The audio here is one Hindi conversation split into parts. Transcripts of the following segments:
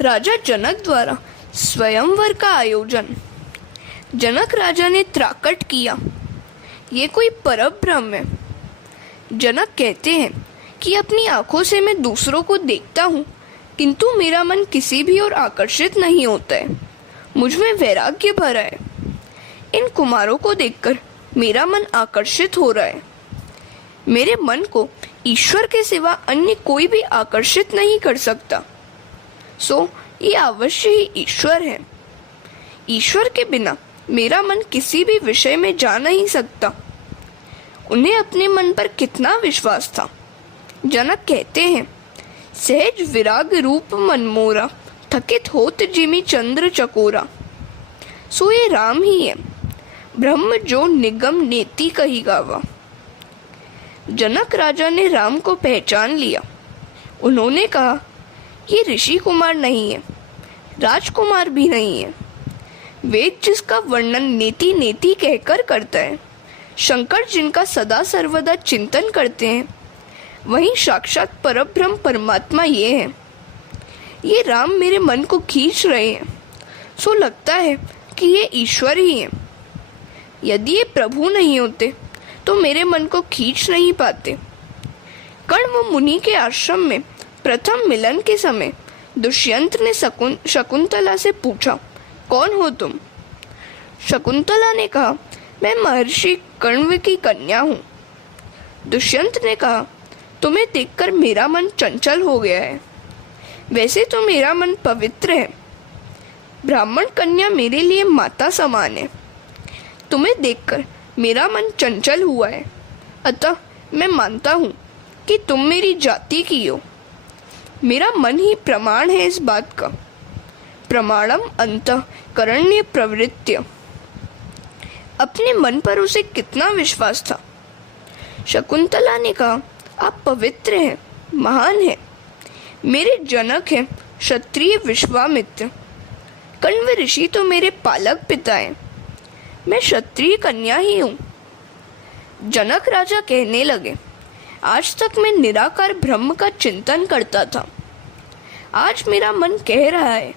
राजा जनक द्वारा स्वयंवर का आयोजन। जनक राजा ने त्राकट किया, ये कोई परब्रह्म है। जनक कहते हैं कि अपनी आंखों से मैं दूसरों को देखता हूँ, किंतु मेरा मन किसी भी ओर आकर्षित नहीं होता है। मुझ में वैराग्य भरा है। इन कुमारों को देखकर मेरा मन आकर्षित हो रहा है। मेरे मन को ईश्वर के सिवा अन्य कोई भी आकर्षित नहीं कर सकता। सो ये अवश्य ही ईश्वर है। ईश्वर के बिना मेरा मन किसी भी विषय में जा नहीं सकता। उन्हें अपने मन पर कितना विश्वास था। जनक कहते हैं, सहज विराग रूप मन मोरा, थकित होत जिमि चंद्र चकोरा। सो ये राम ही है, ब्रह्म जो निगम नेति कही गावा। जनक राजा ने राम को पहचान लिया। उन्होंने कहा, ये ऋषि कुमार नहीं है, राजकुमार भी नहीं है। वेद जिसका वर्णन नेति नेति कहकर करता है, शंकर जिनका सदा सर्वदा चिंतन करते हैं, वहीं साक्षात परब्रह्म परमात्मा ये है। ये राम मेरे मन को खींच रहे हैं। सो लगता है कि ये ईश्वर ही है। यदि ये प्रभु नहीं होते तो मेरे मन को खींच नहीं पाते। कण्व मुनि के आश्रम में प्रथम मिलन के समय दुष्यंत ने शकुंतला से पूछा, कौन हो तुम? शकुंतला ने कहा, मैं महर्षि कण्व की कन्या हूँ। दुष्यंत ने कहा, तुम्हें देखकर मेरा मन चंचल हो गया है। वैसे तो मेरा मन पवित्र है। ब्राह्मण कन्या मेरे लिए माता समान है। तुम्हें देखकर मेरा मन चंचल हुआ है, अतः मैं मानता हूँ कि तुम मेरी जाति की हो। मेरा मन ही प्रमाण है इस बात का। प्रमाणम अंतःकरण्य प्रवृत्ति। अपने मन पर उसे कितना विश्वास था। शकुंतला ने कहा, आप पवित्र हैं, महान हैं। मेरे जनक हैं क्षत्रिय विश्वामित्र। कण्व ऋषि तो मेरे पालक पिता हैं। मैं क्षत्रिय कन्या ही हूँ। जनक राजा कहने लगे, आज तक मैं निराकार ब्रह्म का चिंतन करता था। आज मेरा मन कह रहा है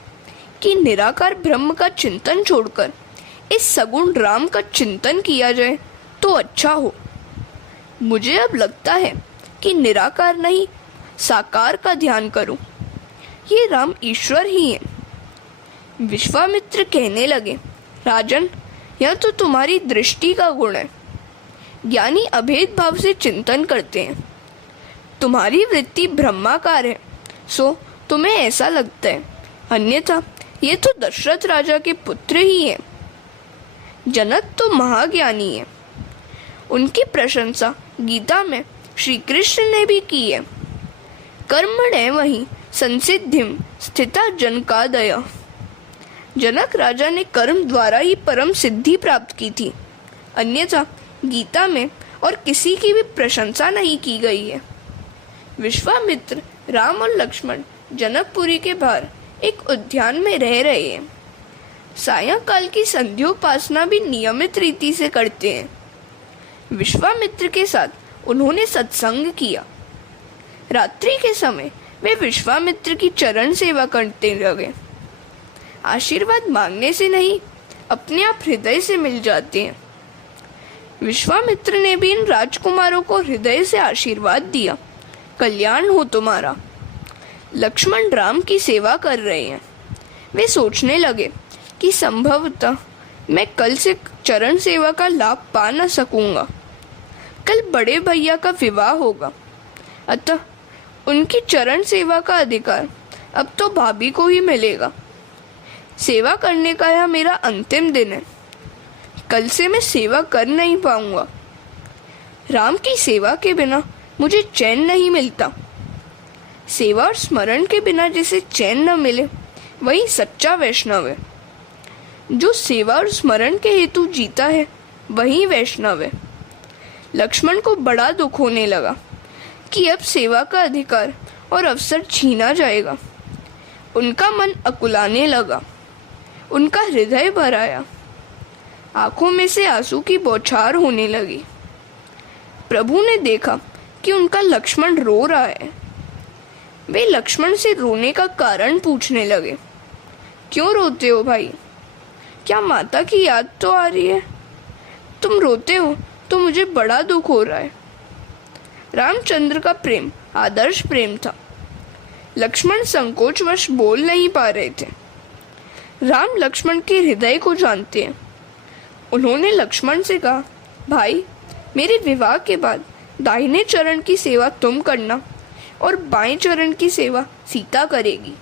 कि निराकार ब्रह्म का चिंतन छोड़कर इस सगुण राम का चिंतन किया जाए तो अच्छा हो। मुझे अब लगता है कि निराकार नहीं, साकार का ध्यान करूं। ये राम ईश्वर ही है। विश्वामित्र कहने लगे, राजन, यह तो तुम्हारी दृष्टि का गुण है। ज्ञानी अभेद भाव से चिंतन करते हैं। तुम्हारी वृत्ति ब्रह्माकार है, सो तुम्हें ऐसा लगता है, अन्यथा ये तो दशरथ राजा के पुत्र ही है। जनक तो महाज्ञानी है। उनकी प्रशंसा गीता में श्री कृष्ण ने भी की है। कर्मण्येवाहि संसिद्धिं स्थिता जनकादय। जनक राजा ने कर्म द्वारा ही परम सिद्धि प्राप्त की थी, अन्यथा गीता में और किसी की भी प्रशंसा नहीं की गई है। विश्वामित्र, राम और लक्ष्मण जनकपुरी के बाहर एक उद्यान में रह रहे हैं। सायंकाल की संध्योपासना भी नियमित रीति से करते हैं। विश्वामित्र के साथ उन्होंने सत्संग किया। रात्रि के समय वे विश्वामित्र की चरण सेवा करते लगे। आशीर्वाद मांगने से नहीं, अपने आप हृदय से मिल जाते हैं। विश्वामित्र ने भी इन राजकुमारों को हृदय से आशीर्वाद दिया, कल्याण हो तुम्हारा। लक्ष्मण राम की सेवा कर रहे हैं। वे सोचने लगे कि संभवतः मैं कल से चरण सेवा का लाभ पा न सकूंगा। कल बड़े भैया का विवाह होगा, अतः उनकी चरण सेवा का अधिकार अब तो भाभी को ही मिलेगा। सेवा करने का यह मेरा अंतिम दिन है। कल से मैं सेवा कर नहीं पाऊंगा। राम की सेवा के बिना मुझे चैन नहीं मिलता। सेवा और स्मरण के बिना जिसे चैन न मिले, वही सच्चा वैष्णव है। जो सेवा और स्मरण के हेतु जीता है, वही वैष्णव है। लक्ष्मण को बड़ा दुख होने लगा कि अब सेवा का अधिकार और अवसर छीना जाएगा। उनका मन अकुलाने लगा। उनका हृदय भर आया। आंखों में से आंसू की बौछार होने लगी। प्रभु ने देखा कि उनका लक्ष्मण रो रहा है। वे लक्ष्मण से रोने का कारण पूछने लगे। क्यों रोते हो भाई? क्या माता की याद तो आ रही है? तुम रोते हो तो मुझे बड़ा दुख हो रहा है। रामचंद्र का प्रेम आदर्श प्रेम था। लक्ष्मण संकोचवश बोल नहीं पा रहे थे। राम लक्ष्मण के हृदय को जानते हैं। उन्होंने लक्ष्मण से कहा, भाई, मेरे विवाह के बाद दाहिने चरण की सेवा तुम करना और बाएं चरण की सेवा सीता करेगी।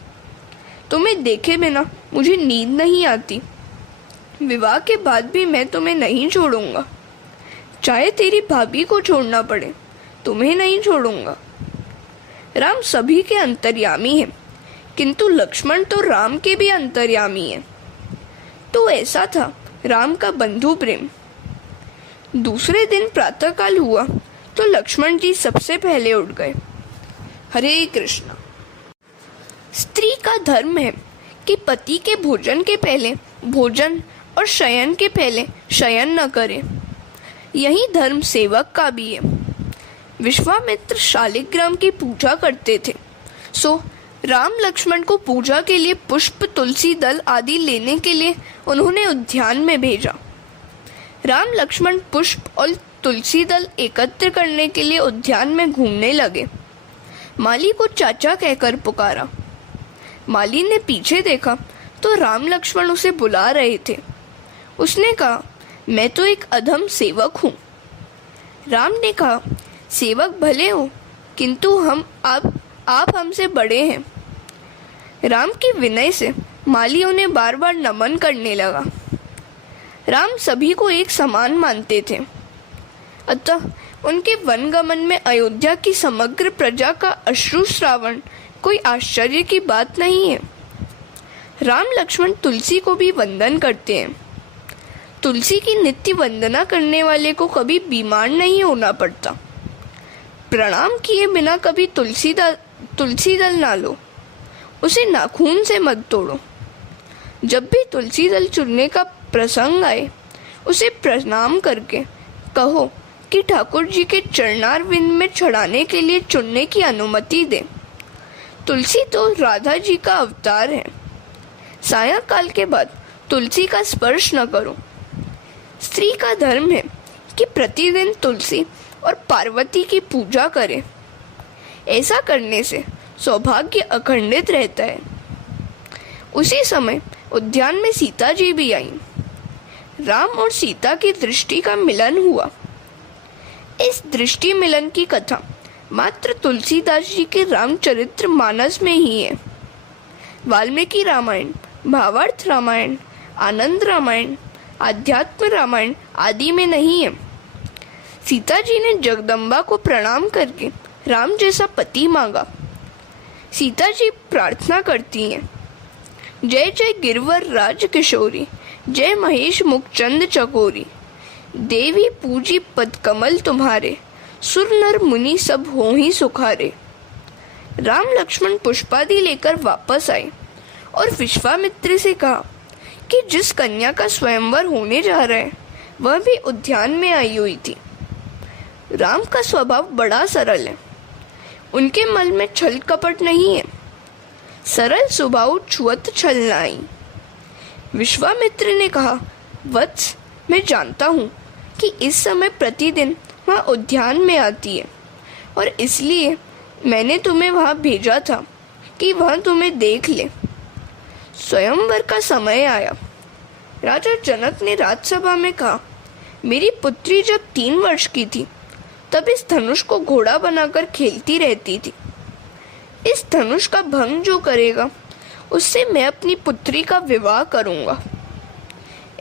तुम्हें देखे बिना मुझे नींद नहीं आती। विवाह के बाद भी मैं तुम्हें नहीं छोड़ूंगा। चाहे तेरी भाभी को छोड़ना पड़े, तुम्हें नहीं छोड़ूंगा। राम सभी के अंतर्यामी हैं, किंतु लक्ष्मण तो राम के भी अंतर्यामी हैं। तो ऐसा था राम का बंधु प्रेम। दूसरे दिन प्रातःकाल हुआ तो लक्ष्मण जी सबसे पहले उठ गए। हरे कृष्ण। स्त्री का धर्म है कि पति के भोजन के पहले भोजन और शयन के पहले शयन न करे। यही धर्म सेवक का भी है। विश्वामित्र शालिग्राम की पूजा करते थे, सो राम लक्ष्मण को पूजा के लिए पुष्प, तुलसी दल आदि लेने के लिए उन्होंने उद्यान में भेजा। राम लक्ष्मण पुष्प और तुलसी दल एकत्र करने के लिए उद्यान में घूमने लगे। माली को चाचा कहकर पुकारा। माली ने पीछे देखा तो राम लक्ष्मण उसे बुला रहे थे। उसने कहा, मैं तो एक अधम सेवक हूँ। राम ने कहा, सेवक भले हो, किंतु आप हमसे बड़े हैं। राम की विनय से माली उन्हें बार बार नमन करने लगा। राम सभी को एक समान मानते थे, अतः उनके वनगमन में अयोध्या की समग्र प्रजा का अश्रुश्रावण कोई आश्चर्य की बात नहीं है। राम लक्ष्मण तुलसी को भी वंदन करते हैं। तुलसी की नित्य वंदना करने वाले को कभी बीमार नहीं होना पड़ता। प्रणाम किए बिना कभी तुलसी दल ना लो, उसे नाखून से मत तोड़ो। जब भी तुलसी दल चुनने का प्रसंग आए, उसे प्रणाम करके कहो कि ठाकुर जी के चरणारविंद में चढ़ाने के लिए चुनने की अनुमति दे। तुलसी तो राधा जी का अवतार है। सायंकाल के बाद तुलसी का स्पर्श न करो। स्त्री का धर्म है कि प्रतिदिन तुलसी और पार्वती की पूजा करे। ऐसा करने से सौभाग्य अखंडित रहता है। उसी समय उद्यान में सीता जी भी आई। राम और सीता की दृष्टि का मिलन हुआ। इस दृष्टि मिलन की कथा मात्र तुलसीदास जी के रामचरित्र मानस में ही है। वाल्मीकि रामायण, भावार्थ रामायण, आनंद रामायण, आध्यात्म रामायण आदि में नहीं है। सीता जी ने जगदम्बा को प्रणाम करके राम जैसा पति मांगा। सीता जी प्रार्थना करती हैं, जय जय गिरवर राज किशोरी, जय महेश मुखचंद चकोरी, देवी पूजी पद कमल तुम्हारे, सुर नर मुनि सब हो ही सुखारे। राम लक्ष्मण पुष्पादि लेकर वापस आए और विश्वामित्र से कहा कि जिस कन्या का स्वयंवर होने जा रहा है वह भी उद्यान में आई हुई थी। राम का स्वभाव बड़ा सरल है। उनके मन में छल कपट नहीं है। सरल स्वभाव छुअत छल नाई। विश्वामित्र ने कहा, वत्स, मैं जानता हूँ कि इस समय प्रतिदिन वह उद्यान में आती है और इसलिए मैंने तुम्हें वहाँ भेजा था कि वह तुम्हें देख ले। स्वयंवर का समय आया। राजा जनक ने राजसभा में कहा, मेरी पुत्री जब 3 वर्ष की थी तब इस धनुष को घोड़ा बनाकर खेलती रहती थी। इस धनुष का भंग जो करेगा उससे मैं अपनी पुत्री का विवाह करूंगा।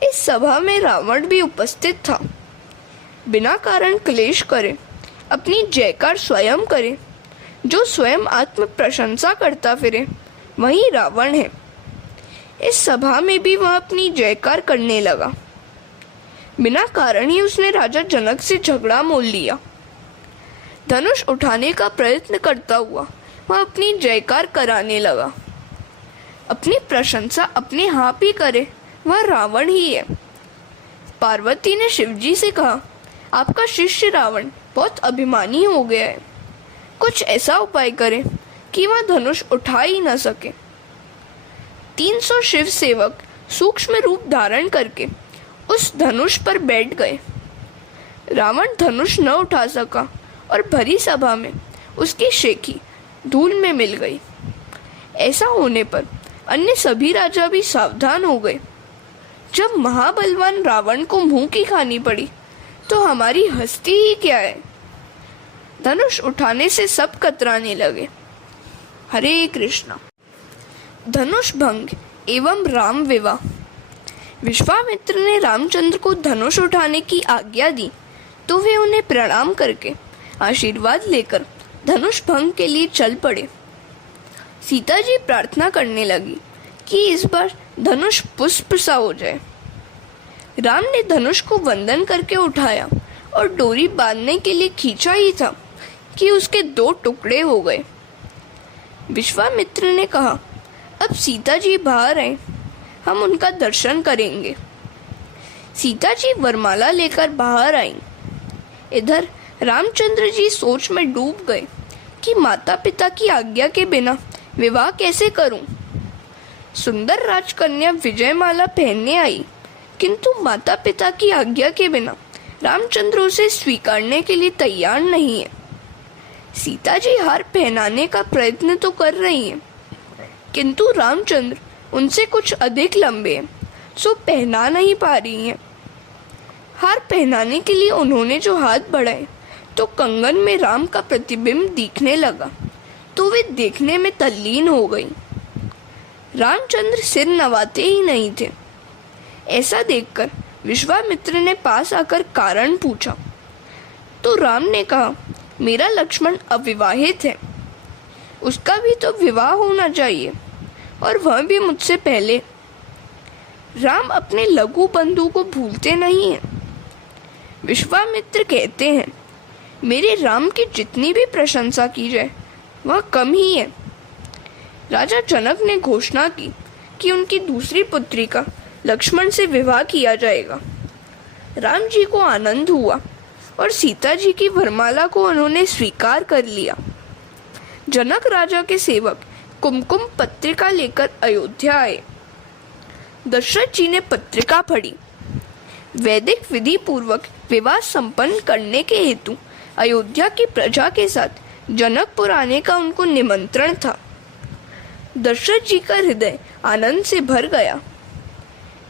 इस सभा में रावण भी उपस्थित था। बिना कारण क्लेश करे, अपनी जयकार स्वयं करे। जो स्वयं आत्म प्रशंसा करता फिरे वही रावण है। इस सभा में भी वह अपनी जयकार करने लगा। बिना कारण ही उसने राजा जनक से झगड़ा मोल लिया। धनुष उठाने का प्रयत्न करता हुआ वह अपनी जयकार कराने लगा। अपनी प्रशंसा अपने आप ही करे वह रावण ही है। पार्वती ने शिवजी से कहा, आपका शिष्य रावण बहुत अभिमानी हो गया है। कुछ ऐसा उपाय करें कि वह धनुष उठा ही न सके। 300 शिव सेवक सूक्ष्म रूप धारण करके उस धनुष पर बैठ गए। रावण धनुष न उठा सका और भरी सभा में उसकी शेखी धूल में मिल गई। ऐसा होने पर अन्य सभी राजा भी सावधान हो गए। जब महाबलवान रावण को मुंह की खानी पड़ी तो हमारी हस्ती ही क्या है। धनुष उठाने से सब कतराने लगे। हरे कृष्णा। धनुष भंग एवं राम विवाह। विश्वामित्र ने रामचंद्र को धनुष उठाने की आज्ञा दी तो वे उन्हें प्रणाम करके आशीर्वाद लेकर धनुष भंग के लिए चल पड़े। सीता जी प्रार्थना करने लगी कि इस बार धनुष पुष्प सा हो जाए। राम ने धनुष को वंदन करके उठाया और डोरी बांधने के लिए खींचा ही था कि उसके 2 टुकड़े हो गए। विश्वामित्र ने कहा, अब सीता जी बाहर आए, हम उनका दर्शन करेंगे। सीता जी वरमाला लेकर बाहर आई। इधर रामचंद्र जी सोच में डूब गए कि माता पिता की आज्ञा के बिना विवाह कैसे करूं। सुंदर राजकन्या विजयमाला पहनने आई, किंतु माता पिता की आज्ञा के बिना रामचंद्र उसे स्वीकारने के लिए तैयार नहीं है। सीता जी हार पहनाने का प्रयत्न तो कर रही हैं, किंतु रामचंद्र उनसे कुछ अधिक लंबे हैं, सो पहना नहीं पा रही हैं। हार पहनाने के लिए उन्होंने जो हाथ बढ़ाए तो कंगन में राम का प्रतिबिंब दिखने लगा, तो वे देखने में तल्लीन हो गई। रामचंद्र सिर नवाते ही नहीं थे। ऐसा देखकर विश्वामित्र ने पास आकर कारण पूछा तो राम ने कहा, मेरा लक्ष्मण अविवाहित है, उसका भी तो विवाह होना चाहिए, और वह भी मुझसे पहले। राम अपने लघु बंधु को भूलते नहीं हैं। विश्वामित्र कहते हैं, मेरे राम की जितनी भी प्रशंसा की जाए वह कम ही है। राजा जनक ने घोषणा की कि उनकी दूसरी पुत्री का लक्ष्मण से विवाह किया जाएगा। राम जी को आनंद हुआ और सीता जी की वरमाला को उन्होंने स्वीकार कर लिया। जनक राजा के सेवक कुमकुम पत्रिका लेकर अयोध्या आए। दशरथ जी ने पत्रिका पढ़ी। वैदिक विधि पूर्वक विवाह संपन्न करने के हेतु अयोध्या की प्रजा के साथ जनकपुर आने का उनको निमंत्रण था। दशरथ जी का हृदय आनंद से भर गया।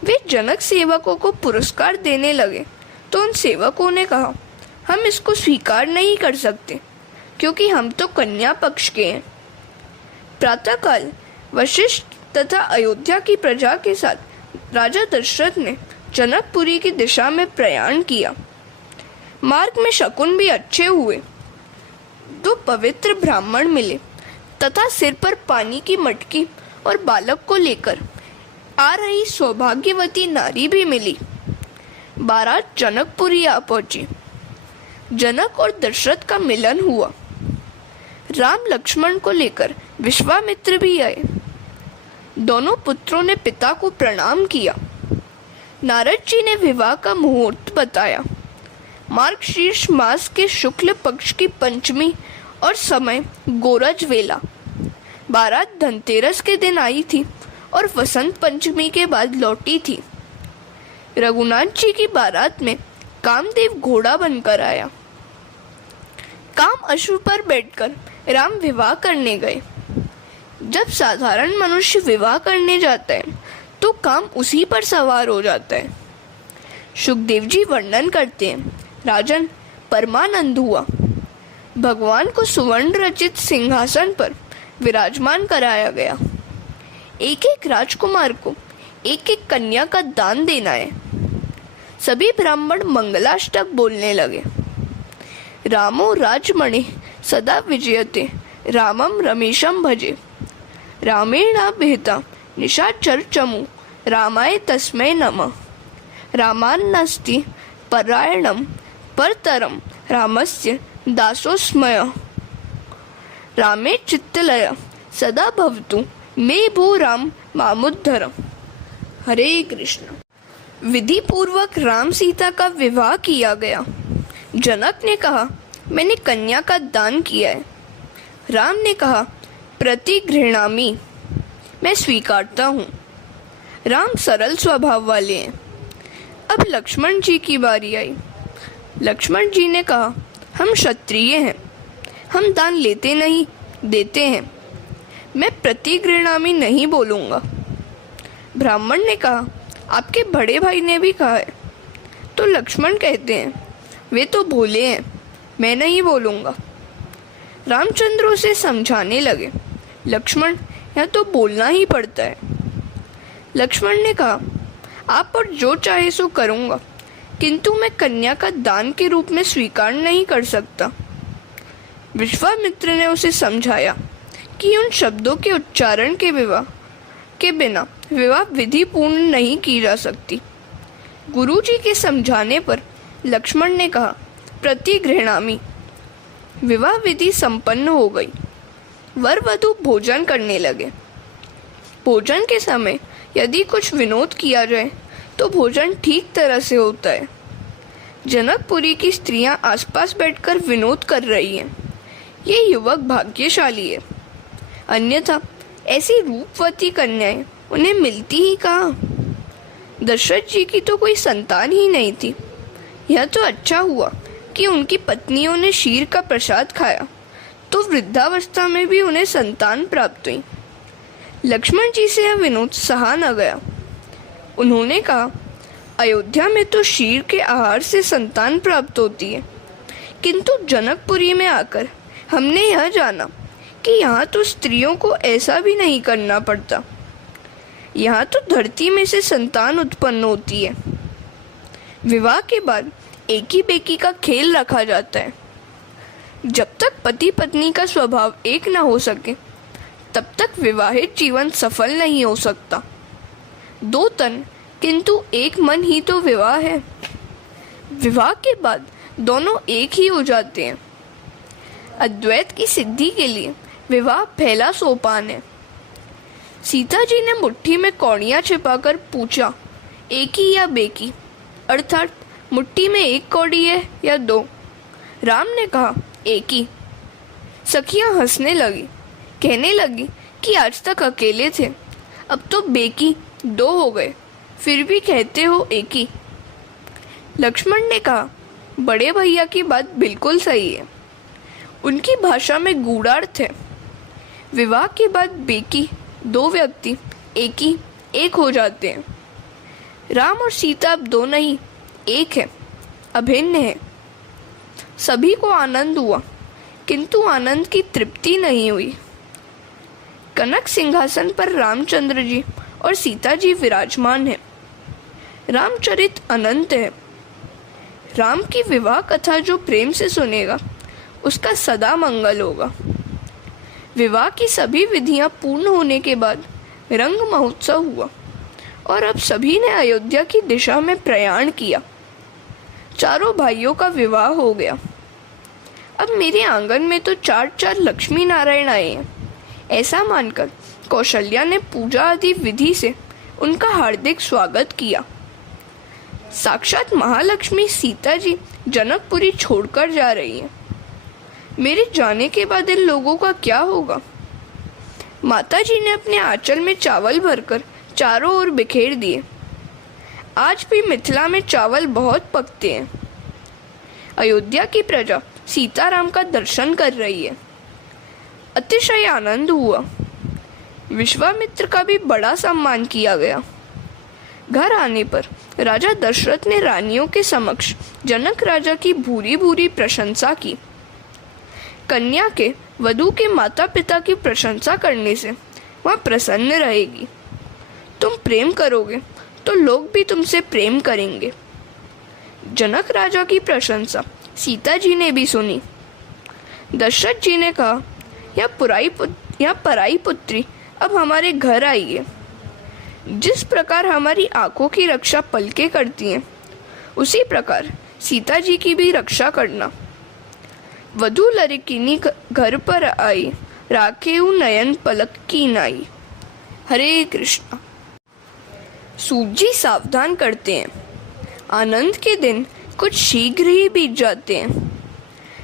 वे जनक सेवकों को पुरस्कार देने लगे तो उन सेवकों ने कहा, हम इसको स्वीकार नहीं कर सकते क्योंकि हम तो कन्या पक्ष के हैं। प्रातःकाल वशिष्ठ तथा अयोध्या की प्रजा के साथ राजा दशरथ ने जनकपुरी की दिशा में प्रयाण किया। मार्ग में शकुन भी अच्छे हुए। 2 पवित्र ब्राह्मण मिले तथा सिर पर पानी की मटकी और बालक को लेकर आ रही सौभाग्यवती नारी भी मिली। बारात जनकपुरी आ पहुंची। जनक और दशरथ का मिलन हुआ। राम लक्ष्मण को लेकर विश्वामित्र भी आए। दोनों पुत्रों ने पिता को प्रणाम किया। नारद जी ने विवाह का मुहूर्त बताया। मार्गशीर्ष मास के शुक्ल पक्ष की पंचमी और समय गोरज वेला। बारात धनतेरस के दिन आई थी और वसंत पंचमी के बाद लौटी थी। रघुनाथ जी की बारात में कामदेव घोड़ा बनकर आया। काम अश्व पर बैठकर राम विवाह करने गए। जब साधारण मनुष्य विवाह करने जाता है तो काम उसी पर सवार हो जाता है। सुखदेव जी वर्णन करते हैं, राजन परमानंद हुआ। भगवान को सुवर्ण रचित सिंहासन पर विराजमान कराया गया। एक एक राजकुमार को एक एक कन्या का दान देना है। सभी ब्राह्मण मंगलाष्टक बोलने लगे। रामो राजमणि सदा विजयते, रामम रमेशम भजे, रामेणाभिहिता निशाचर चमु, रामाय तस्मै नमः। रामान्नास्ति परायणम परतरम, रामस्य दासोऽस्म्यहम्। रामे चित्तलय सदा भवतु, मे भो राम मामुद्धर। हरे कृष्ण। विधि पूर्वक राम सीता का विवाह किया गया। जनक ने कहा, मैंने कन्या का दान किया है। राम ने कहा, प्रतिगृह्णामि, मैं स्वीकारता हूँ। राम सरल स्वभाव वाले हैं। अब लक्ष्मण जी की बारी आई। लक्ष्मण जी ने कहा, हम क्षत्रिय हैं, हम दान लेते नहीं, देते हैं। मैं प्रतिगृह्णामि नहीं बोलूँगा। ब्राह्मण ने कहा, आपके बड़े भाई ने भी कहा है। तो लक्ष्मण कहते हैं, वे तो भोले हैं, मैं नहीं बोलूँगा। रामचंद्र उसे समझाने लगे, लक्ष्मण, यह तो बोलना ही पड़ता है। लक्ष्मण ने कहा, आप पर जो चाहे सो करूँगा, किंतु मैं कन्या का दान के रूप में स्वीकार नहीं कर सकता। विश्वामित्र ने उसे समझाया कि उन शब्दों के उच्चारण के बिना विवाह विधि पूर्ण नहीं की जा सकती। गुरुजी के समझाने पर लक्ष्मण ने कहा, प्रतिगृह्णामि। विवाह विधि संपन्न हो गई। वर वधू भोजन करने लगे। भोजन के समय यदि कुछ विनोद किया जाए तो भोजन ठीक तरह से होता है। जनकपुरी की स्त्रियां आसपास बैठकर विनोद कर रही हैं। ये युवक भाग्यशाली है, अन्यथा ऐसी रूपवती कन्याएं उन्हें मिलती ही कहाँ। दशरथ जी की तो कोई संतान ही नहीं थी। यह तो अच्छा हुआ कि उनकी पत्नियों ने क्षीर का प्रसाद खाया, तो वृद्धावस्था में भी उन्हें संतान प्राप्त हुई। लक्ष्मण जी से यह विनोद सहा न गया। उन्होंने कहा, अयोध्या में तो क्षीर के आहार से संतान प्राप्त होती है, किंतु जनकपुरी में आकर हमने यह जाना कि यहाँ तो स्त्रियों को ऐसा भी नहीं करना पड़ता। यहाँ तो धरती में से संतान उत्पन्न होती है। विवाह के बाद एकी बेकी का खेल रखा जाता है। जब तक पति पत्नी का स्वभाव एक न हो सके, तब तक विवाहित जीवन सफल नहीं हो सकता। दो तन किंतु एक मन ही तो विवाह है। विवाह के बाद दोनों एक ही हो जाते हैं। अद्वैत की सिद्धि के लिए विवाह पहला सोपान है। सीता जी ने मुट्ठी में कौड़ियाँ छिपाकर पूछा, एकी या बेकी, अर्थात मुट्ठी में एक कौड़ी है या दो। राम ने कहा, एकी। सखियां हंसने लगी, कहने लगी कि आज तक अकेले थे, अब तो बेकी दो हो गए, फिर भी कहते हो एकी। लक्ष्मण ने कहा, बड़े भैया की बात बिल्कुल सही है। उनकी भाषा में गूढ़ार्थ है। विवाह के बाद बेकी दो व्यक्ति एकी एक हो जाते हैं। राम और सीता अब दो नहीं, एक है, अभिन्न है। सभी को आनंद हुआ, किंतु आनंद की तृप्ति नहीं हुई। कनक सिंहासन पर रामचंद्र जी और सीता जी विराजमान हैं। रामचरित अनंत है। राम की विवाह कथा जो प्रेम से सुनेगा, उसका सदा मंगल होगा। विवाह की सभी विधियां पूर्ण होने के बाद रंग महोत्सव हुआ और अब सभी ने अयोध्या की दिशा में प्रयाण किया। चारों भाइयों का विवाह हो गया। अब मेरे आंगन में तो चार चार लक्ष्मी नारायण आए हैं। ऐसा मानकर कौशल्या ने पूजा आदि विधि से उनका हार्दिक स्वागत किया। साक्षात महालक्ष्मी सीता जी जनकपुरी छोड़कर जा रही हैं। मेरे जाने के बाद इन लोगों का क्या होगा? माता जी ने अपने आंचल में चावल भरकर चारों ओर बिखेर दिए। आज भी मिथिला में चावल बहुत पकते हैं। अयोध्या की प्रजा सीताराम का दर्शन कर रही है। अतिशय आनंद हुआ। विश्वामित्र का भी बड़ा सम्मान किया गया। घर आने पर राजा दशरथ ने रानियों के समक्ष जनक राजा की भूरी भूरी प्रशंसा की। कन्या के वधू के माता पिता की प्रशंसा करने से वह प्रसन्न रहेगी। तुम प्रेम करोगे तो लोग भी तुमसे प्रेम करेंगे। जनक राजा की प्रशंसा सीता जी ने भी सुनी। दशरथ जी ने कहा, यह पराई पुत्री अब हमारे घर आई है। जिस प्रकार हमारी आंखों की रक्षा पलकें करती हैं, उसी प्रकार सीता जी की भी रक्षा करना। वधू लड़किनी घर पर आई, राखेऊ नयन पलक की नाई। हरे कृष्णा। सूत जी सावधान करते हैं। आनंद के दिन कुछ शीघ्र ही बीत जाते हैं।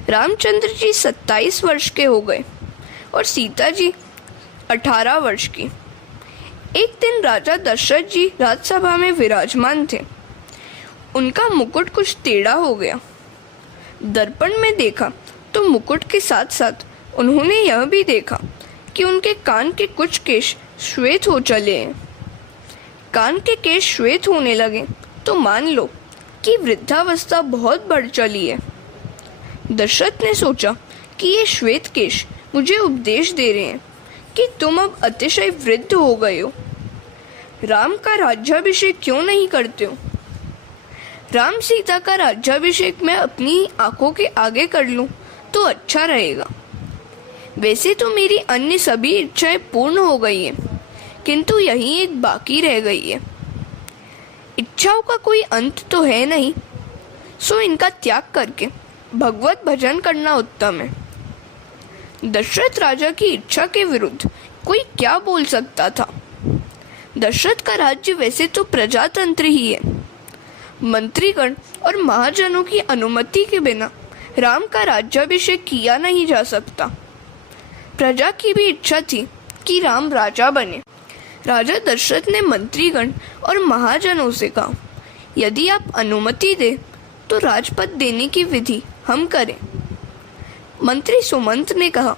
रामचंद्र जी 27 वर्ष के हो गए और सीता जी 18 वर्ष की। एक दिन राजा दशरथ जी राजसभा में विराजमान थे। उनका मुकुट कुछ टेढ़ा हो गया। दर्पण में देखा तो मुकुट के साथ साथ उन्होंने यह भी देखा कि उनके कान के कुछ केश श्वेत हो चले हैं। कान के केश श्वेत होने लगे तो मान लो कि वृद्धावस्था बहुत बढ़ चली है। दशरथ ने सोचा कि ये श्वेत केश मुझे उपदेश दे रहे हैं कि तुम अब अतिशय वृद्ध हो गए हो। राम का राज्याभिषेक क्यों नहीं करते हो? राम सीता का राज्याभिषेक मैं अपनी आंखों के आगे कर लूं तो अच्छा रहेगा। वैसे तो मेरी अन्य सभी इच्छाएं पूर्ण हो गई हैं, किंतु यही एक बाकी रह गई है। इच्छाओं का कोई अंत तो है नहीं, सो इनका त्याग करके भगवत भजन करना उत्तम है। दशरथ राजा की इच्छा के विरुद्ध कोई क्या बोल सकता था? दशरथ का राज्य वैसे तो प्रजातंत्र ही है। मंत्रीगण और महाजनों की अनुमति के बिना राम का राज्याभिषेक किया नहीं जा सकता। प्रजा की भी इच्छा थी कि राम राजा बने। राजा दशरथ ने मंत्रीगण और महाजनों से कहा, यदि आप अनुमति दे तो राजपद देने की विधि हम करें। मंत्री सुमंत ने कहा,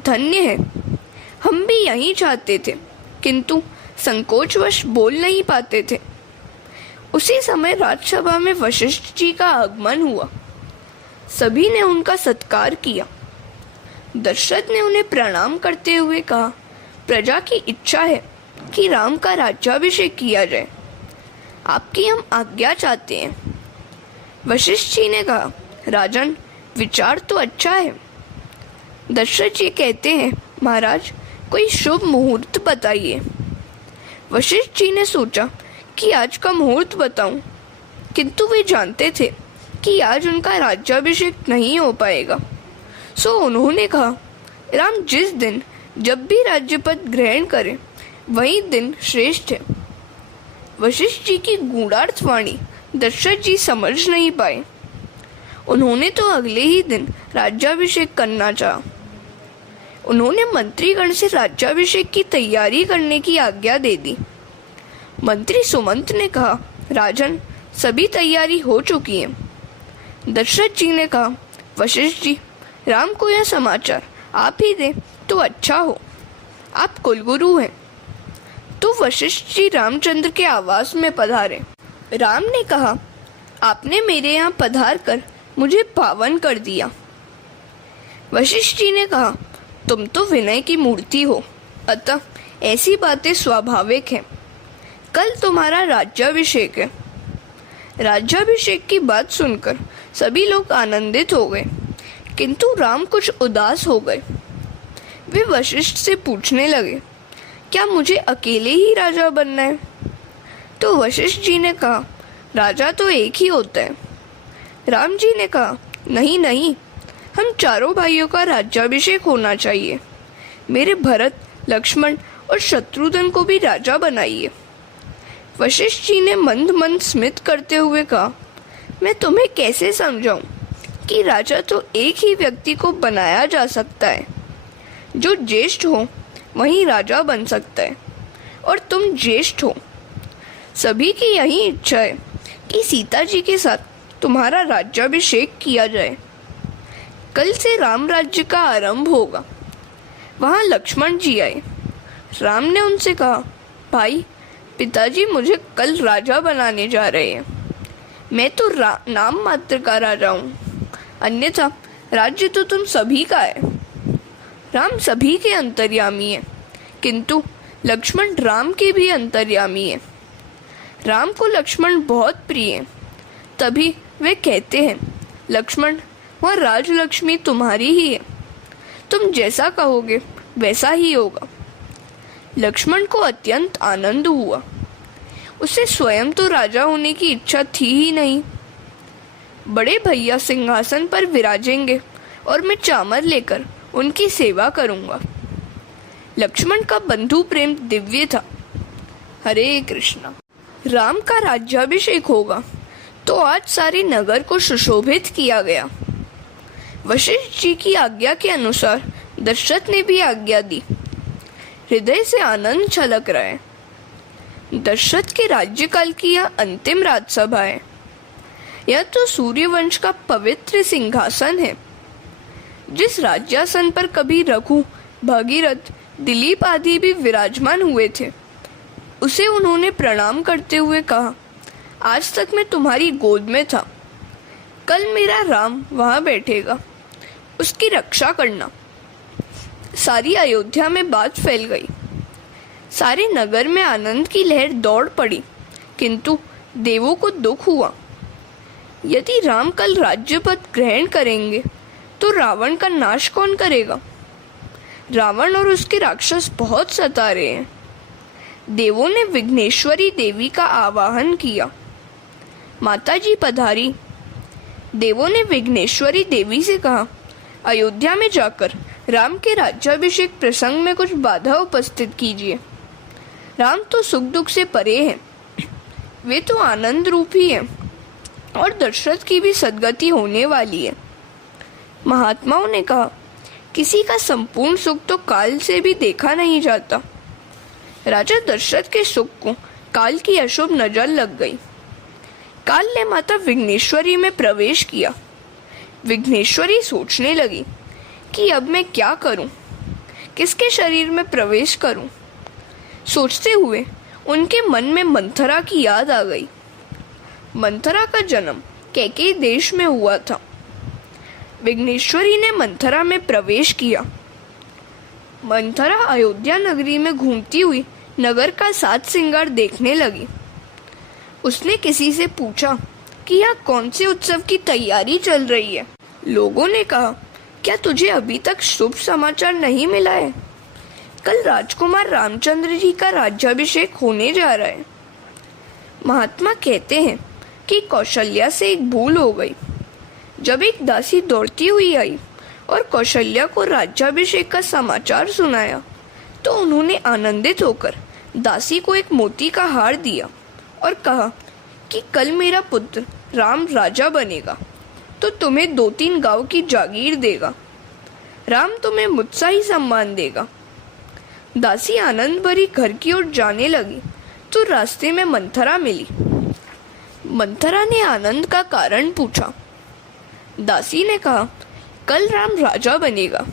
धन्य है, हम भी यही चाहते थे, किंतु संकोचवश बोल नहीं पाते थे। उसी समय राजसभा में वशिष्ठ जी का आगमन हुआ। सभी ने उनका सत्कार किया। दशरथ ने उन्हें प्रणाम करते हुए कहा, प्रजा की इच्छा है कि राम का राज्याभिषेक किया जाए। आपकी हम आज्ञा चाहते हैं। वशिष्ठ जी ने कहा, राजन, विचार तो अच्छा है। दशरथ जी कहते हैं, महाराज, कोई शुभ मुहूर्त बताइए। वशिष्ठ जी ने सोचा कि आज का मुहूर्त बताऊं, किंतु वे जानते थे कि आज उनका राज्याभिषेक नहीं हो पाएगा। सो उन्होंने कहा, राम जिस दिन जब भी राज्यपद ग्रहण करें वही दिन श्रेष्ठ है। वशिष्ठ जी की गूढ़ार्थ वाणी दशरथ जी समझ नहीं पाए। उन्होंने तो अगले ही दिन राज्याभिषेक करना चाहा। उन्होंने मंत्रीगण से राज्याभिषेक की तैयारी करने की आज्ञा दे दी। मंत्री सुमंत ने कहा, राजन, सभी तैयारी हो चुकी है। दशरथ जी ने कहा, वशिष्ठ जी, राम को यह समाचार आप ही दें तो अच्छा हो। आप कुलगुरु हैं। तो वशिष्ठ जी रामचंद्र के आवास में पधारे। राम ने कहा, आपने मेरे यहाँ पधार कर मुझे पावन कर दिया। वशिष्ठ जी ने कहा, तुम तो विनय की मूर्ति हो, अतः ऐसी बातें स्वाभाविक हैं। कल तुम्हारा राज्याभिषेक है। राज्याभिषेक की बात सुनकर सभी लोग आनंदित हो गए, किंतु राम कुछ उदास हो गए। वे वशिष्ठ से पूछने लगे, क्या मुझे अकेले ही राजा बनना है? तो वशिष्ठ जी ने कहा, राजा तो एक ही होता है। राम जी ने कहा, नहीं नहीं, हम चारों भाइयों का राज्याभिषेक होना चाहिए। मेरे भरत, लक्ष्मण और शत्रुघ्न को भी राजा बनाइए। वशिष्ठ जी ने मंद मंद स्मित करते हुए कहा, मैं तुम्हें कैसे समझाऊं कि राजा तो एक ही व्यक्ति को बनाया जा सकता है। जो ज्येष्ठ हो वही राजा बन सकता है, और तुम ज्येष्ठ हो। सभी की यही इच्छा है कि सीता जी के साथ तुम्हारा राज्याभिषेक किया जाए। कल से राम राज्य का आरंभ होगा। वहाँ लक्ष्मण जी आए। राम ने उनसे कहा, भाई, पिताजी मुझे कल राजा बनाने जा रहे हैं। मैं तो नाम मात्र का राजा हूँ, अन्यथा राज्य तो तुम सभी का है। राम सभी के अंतर्यामी है, किंतु लक्ष्मण राम के भी अंतर्यामी है। राम को लक्ष्मण बहुत प्रिय है, तभी वे कहते हैं, लक्ष्मण, वह राजलक्ष्मी तुम्हारी ही है। तुम जैसा कहोगे वैसा ही होगा। लक्ष्मण को अत्यंत आनंद हुआ। उसे स्वयं तो राजा होने की इच्छा थी ही नहीं। बड़े भैया सिंहासन पर विराजेंगे और मैं चामर लेकर उनकी सेवा करूंगा। लक्ष्मण का बंधु प्रेम दिव्य था। हरे कृष्णा। राम का राज्याभिषेक होगा तो आज सारे नगर को सुशोभित किया गया। वशिष्ठ जी की आज्ञा के अनुसार दशरथ ने भी आज्ञा दी। हृदय से आनंद छलक रहा है। दशरथ के राज्यकाल की यह अंतिम राजसभा है। यह तो सूर्यवंश का पवित्र सिंहासन है। जिस राज्यासन पर कभी रघु, भगीरथ, दिलीप आदि भी विराजमान हुए थे, उसे उन्होंने प्रणाम करते हुए कहा, आज तक मैं तुम्हारी गोद में था, कल मेरा राम वहां बैठेगा, उसकी रक्षा करना। सारी अयोध्या में बात फैल गई। सारे नगर में आनंद की लहर दौड़ पड़ी, किंतु देवों को दुख हुआ। यदि राम कल राज्यपद ग्रहण करेंगे तो रावण का नाश कौन करेगा? रावण और उसके राक्षस बहुत सता रहे हैं। देवों ने विघ्नेश्वरी देवी का आवाहन किया। माताजी पधारी। देवों ने विघ्नेश्वरी देवी से कहा, अयोध्या में जाकर राम के राज्याभिषेक प्रसंग में कुछ बाधा उपस्थित कीजिए। राम तो सुख दुख से परे हैं, वे तो आनंद रूपी हैं और दशरथ की भी सद्गति होने वाली है। महात्माओं ने कहा, किसी का संपूर्ण सुख तो काल से भी देखा नहीं जाता। राजा दशरथ के सुख को काल की अशुभ नजर लग गई। काल ने माता विघ्नेश्वरी में प्रवेश किया। विघ्नेश्वरी सोचने लगी कि अब मैं क्या करूं, किसके शरीर में प्रवेश करूं। सोचते हुए उनके मन में मंथरा की याद आ गई। मंथरा का जन्म कैकेयी देश में हुआ था। विघ्नेश्वरी ने मंथरा में प्रवेश किया। मंथरा अयोध्या नगरी में घूमती हुई नगर का साज श्रृंगार देखने लगी। उसने किसी से पूछा कि यह कौन से उत्सव की तैयारी चल रही है। लोगों ने कहा, क्या तुझे अभी तक शुभ समाचार नहीं मिला है? कल राजकुमार रामचंद्र जी का राज्याभिषेक होने जा रहा है। महात्मा कहते हैं कि कौशल्या से एक भूल हो गई। जब एक दासी दौड़ती हुई आई और कौशल्या को राज्याभिषेक का समाचार सुनाया, तो उन्होंने आनंदित होकर दासी को एक मोती का हार दिया और कहा कि कल मेरा पुत्र राम राजा बनेगा तो तुम्हें 2-3 गांव की जागीर देगा। राम तुम्हें मुझसा ही सम्मान देगा। दासी आनंद भरी घर की ओर जाने लगी तो रास्ते में मंथरा मिली। मंथरा ने आनंद का कारण पूछा। दासी ने कहा, कल राम राजा बनेगा।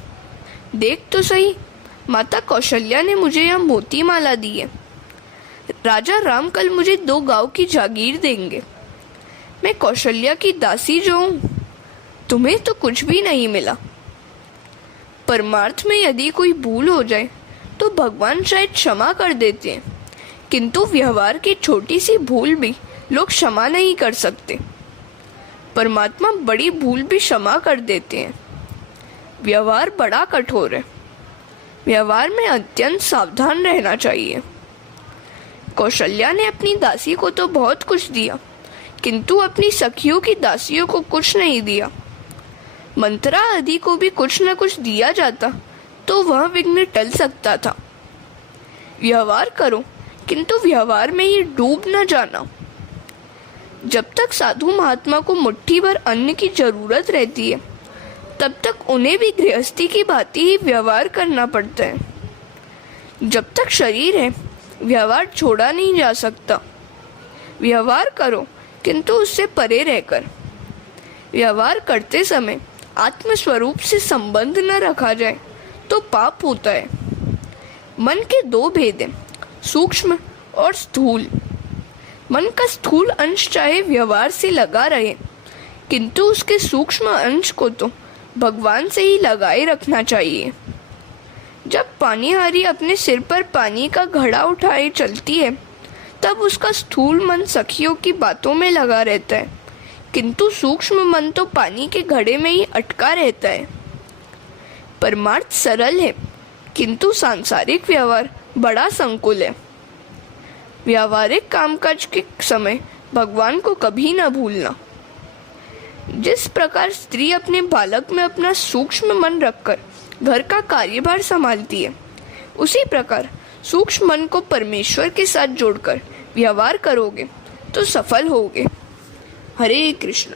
देख तो सही, माता कौशल्या ने मुझे यह मोती माला दी है। राजा राम कल मुझे 2 गांव की जागीर देंगे। मैं कौशल्या की दासी जो हूं, तुम्हें तो कुछ भी नहीं मिला। परमार्थ में यदि कोई भूल हो जाए तो भगवान शायद क्षमा कर देते हैं, किंतु व्यवहार की छोटी सी भूल भी लोग क्षमा नहीं कर सकते। परमात्मा बड़ी भूल भी क्षमा कर देते हैं। व्यवहार बड़ा कठोर है। व्यवहार में अत्यंत सावधान रहना चाहिए। कौशल्या ने अपनी दासी को तो बहुत कुछ दिया, किंतु अपनी सखियों की दासियों को कुछ नहीं दिया। मंथरा आदि को भी कुछ न कुछ दिया जाता तो वह विघ्न टल सकता था। व्यवहार करो, किंतु व्यवहार में ही डूब न जाना। जब तक साधु महात्मा को मुट्ठी भर अन्न की जरूरत रहती है, तब तक उन्हें भी गृहस्थी की भांति ही व्यवहार करना पड़ता है। जब तक शरीर है, व्यवहार छोड़ा नहीं जा सकता। व्यवहार करो, किंतु उससे परे रहकर। व्यवहार करते समय आत्मस्वरूप से संबंध न रखा जाए तो पाप होता है। मन के 2 भेद हैं, सूक्ष्म और स्थूल। मन का स्थूल अंश चाहे व्यवहार से लगा रहे, किंतु उसके सूक्ष्म अंश को तो भगवान से ही लगाए रखना चाहिए। जब पानीहारी अपने सिर पर पानी का घड़ा उठाए चलती है, तब उसका स्थूल मन सखियों की बातों में लगा रहता है, किंतु सूक्ष्म मन तो पानी के घड़े में ही अटका रहता है। परमार्थ सरल है, किंतु सांसारिक व्यवहार बड़ा संकुल है। व्यावहारिक कामकाज के समय भगवान को कभी न भूलना। जिस प्रकार स्त्री अपने बालक में अपना सूक्ष्म मन रखकर घर का कार्यभार संभालती है, उसी प्रकार सूक्ष्म मन को परमेश्वर के साथ जोड़कर व्यवहार करोगे तो सफल होगे। हरे कृष्ण।